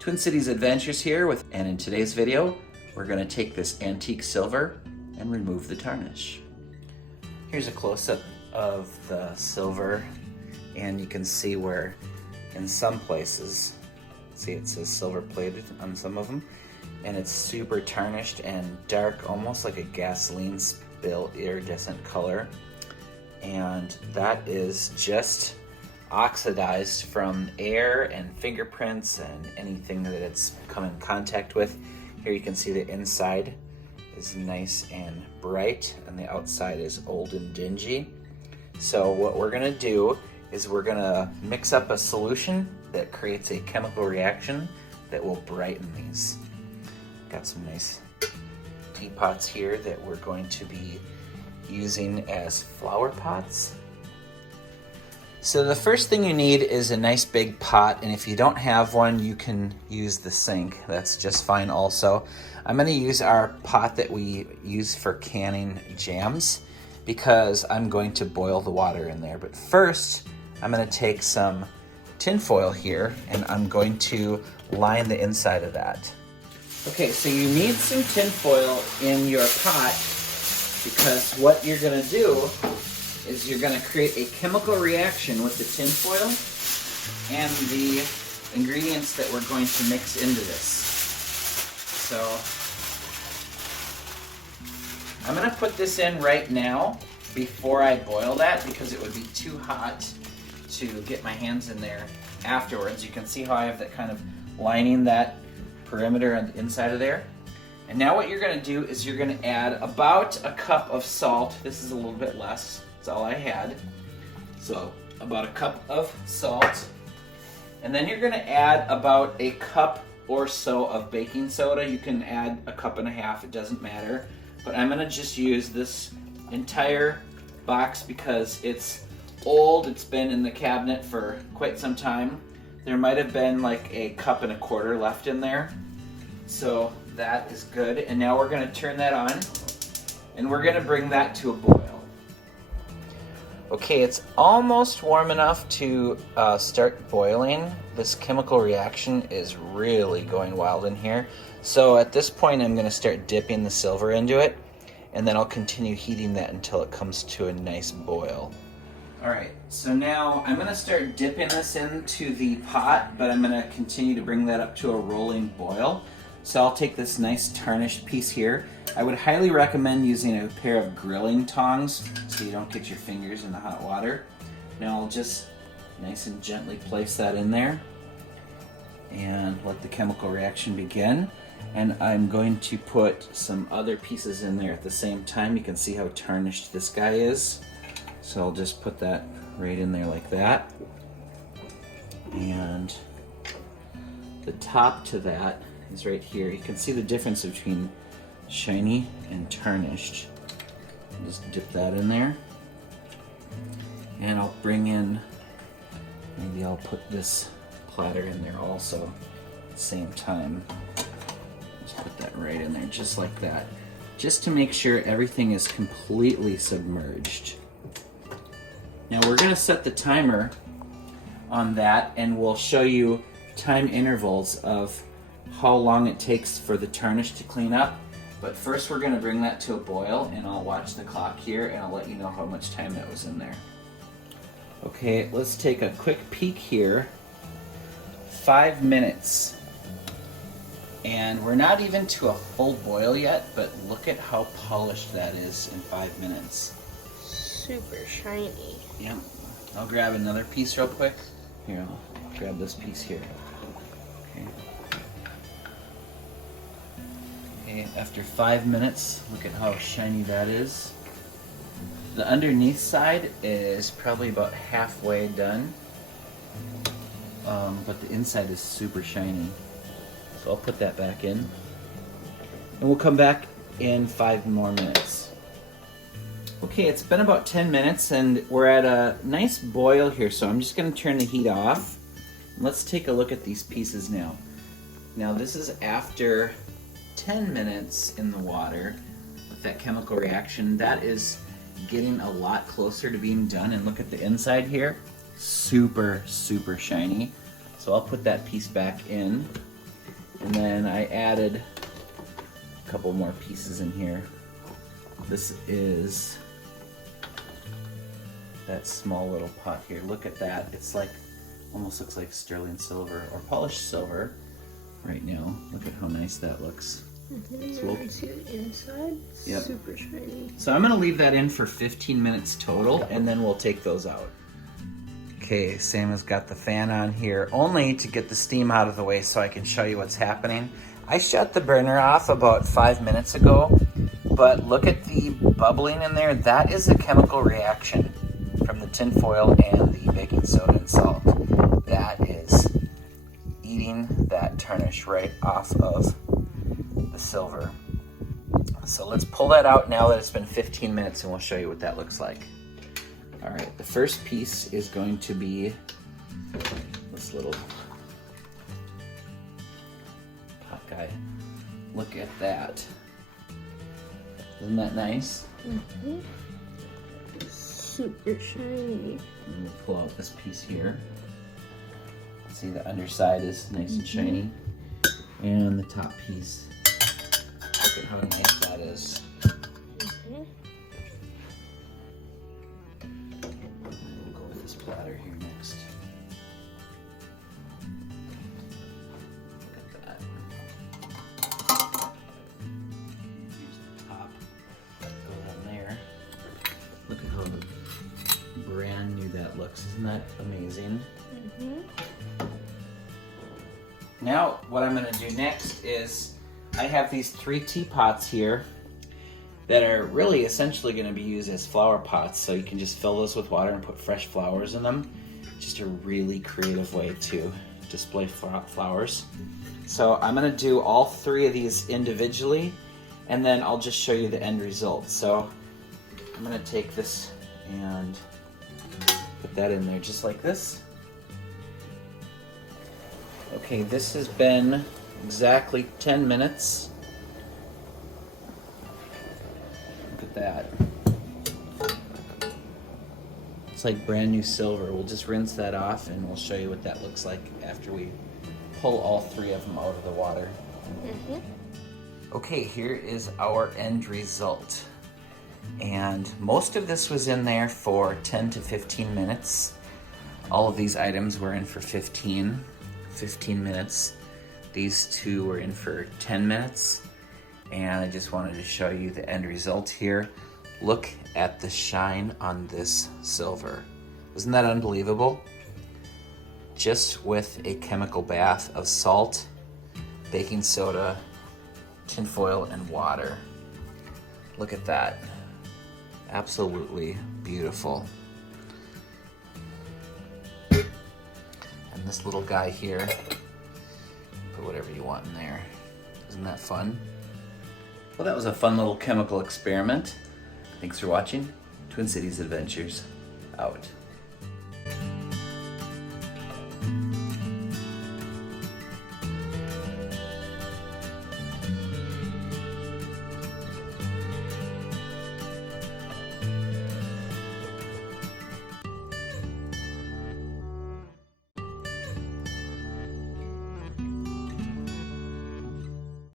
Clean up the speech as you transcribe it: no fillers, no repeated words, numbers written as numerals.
Twin Cities Adventures here and in today's video, we're gonna take this antique silver and remove the tarnish. Here's a close-up of the silver, and you can see where in some places, see it says silver plated on some of them, and it's super tarnished and dark, almost like a gasoline spill iridescent color. And that is just oxidized from air and fingerprints and anything that it's come in contact with. Here you can see the inside is nice and bright and the outside is old and dingy. So what we're gonna do is we're gonna mix up a solution that creates a chemical reaction that will brighten these. Got some nice teapots here that we're going to be using as flower pots. So the first thing you need is a nice big pot, and if you don't have one, you can use the sink. That's just fine also. I'm gonna use our pot that we use for canning jams because I'm going to boil the water in there. But first, I'm gonna take some tinfoil here and I'm going to line the inside of that. Okay, so you need some tinfoil in your pot because what you're gonna do is you're gonna create a chemical reaction with the tinfoil and the ingredients that we're going to mix into this. So I'm gonna put this in right now before I boil that because it would be too hot to get my hands in there afterwards. You can see how I have that kind of lining that perimeter on the inside of there. And now what you're gonna do is you're gonna add about a cup of salt. This is a little bit less, that's all I had. So about a cup of salt. And then you're gonna add about a cup or so of baking soda. You can add a cup and a half, it doesn't matter. But I'm gonna just use this entire box because it's old, it's been in the cabinet for quite some time. There might have been like a cup and a quarter left in there. So that is good. And now we're gonna turn that on and we're gonna bring that to a boil. Okay, it's almost warm enough to start boiling. This chemical reaction is really going wild in here. So at this point, I'm gonna start dipping the silver into it, and then I'll continue heating that until it comes to a nice boil. All right, so now I'm gonna start dipping this into the pot, but I'm gonna continue to bring that up to a rolling boil. So I'll take this nice tarnished piece here. I would highly recommend using a pair of grilling tongs so you don't get your fingers in the hot water. Now I'll just nice and gently place that in there and let the chemical reaction begin. And I'm going to put some other pieces in there at the same time. You can see how tarnished this guy is. So I'll just put that right in there like that. And the top to that is right here. You can see the difference between shiny and tarnished. Just dip that in there. And I'll bring in, maybe I'll put this platter in there also at the same time. Just put that right in there, just like that. Just to make sure everything is completely submerged. Now we're gonna set the timer on that and we'll show you time intervals of how long it takes for the tarnish to clean up. But first we're gonna bring that to a boil and I'll watch the clock here and I'll let you know how much time that was in there. Okay, let's take a quick peek here. 5 minutes. And we're not even to a full boil yet, but look at how polished that is in 5 minutes. Super shiny. Yep. I'll grab another piece real quick. Here, I'll grab this piece here. Okay. Okay, after 5 minutes, look at how shiny that is. The underneath side is probably about halfway done, but the inside is super shiny. So I'll put that back in, and we'll come back in 5 more minutes. Okay, it's been about 10 minutes and we're at a nice boil here, so I'm just gonna turn the heat off. Let's take a look at these pieces now. Now this is after 10 minutes in the water with that chemical reaction. That is getting a lot closer to being done, and look at the inside here. Super, super shiny. So I'll put that piece back in. And then I added a couple more pieces in here. This is that small little pot here. Look at that. It's like, almost looks like sterling silver or polished silver right now. Look at how nice that looks. So we'll see the inside. Yep. Super shiny. So I'm gonna leave that in for 15 minutes total, and then we'll take those out. Okay, Sam has got the fan on here only to get the steam out of the way so I can show you what's happening. I shut the burner off about 5 minutes ago, but look at the bubbling in there. That is a chemical reaction from the tinfoil and the baking soda and salt. That is eating that tarnish right off of the silver. So let's pull that out now that it's been 15 minutes and we'll show you what that looks like. All right, the first piece is going to be this little pot guy. Look at that. Isn't that nice? Mm-hmm. Super shiny. And we'll pull out this piece here. See, the underside is nice and shiny. And the top piece. Look at how nice that is. We'll go with this platter here next. Look at that. Here's the top. Go down there. Look at how brand new that looks. Isn't that amazing? Now, what I'm going to do next is I have these 3 teapots here that are really essentially going to be used as flower pots. So you can just fill those with water and put fresh flowers in them. Just a really creative way to display flowers. So I'm going to do all 3 of these individually, and then I'll just show you the end result. So I'm going to take this and put that in there just like this. Okay, this has been exactly 10 minutes. Look at that. It's like brand new silver. We'll just rinse that off and we'll show you what that looks like after we pull all 3 of them out of the water. Okay, here is our end result. And most of this was in there for 10 to 15 minutes. All of these items were in for 15 minutes. These 2 were in for 10 minutes. And I just wanted to show you the end result here. Look at the shine on this silver. Isn't that unbelievable? Just with a chemical bath of salt, baking soda, tinfoil, and water. Look at that. Absolutely beautiful. And this little guy here, put whatever you want in there. Isn't that fun? Well, that was a fun little chemical experiment. Thanks for watching. Twin Cities Adventures, out.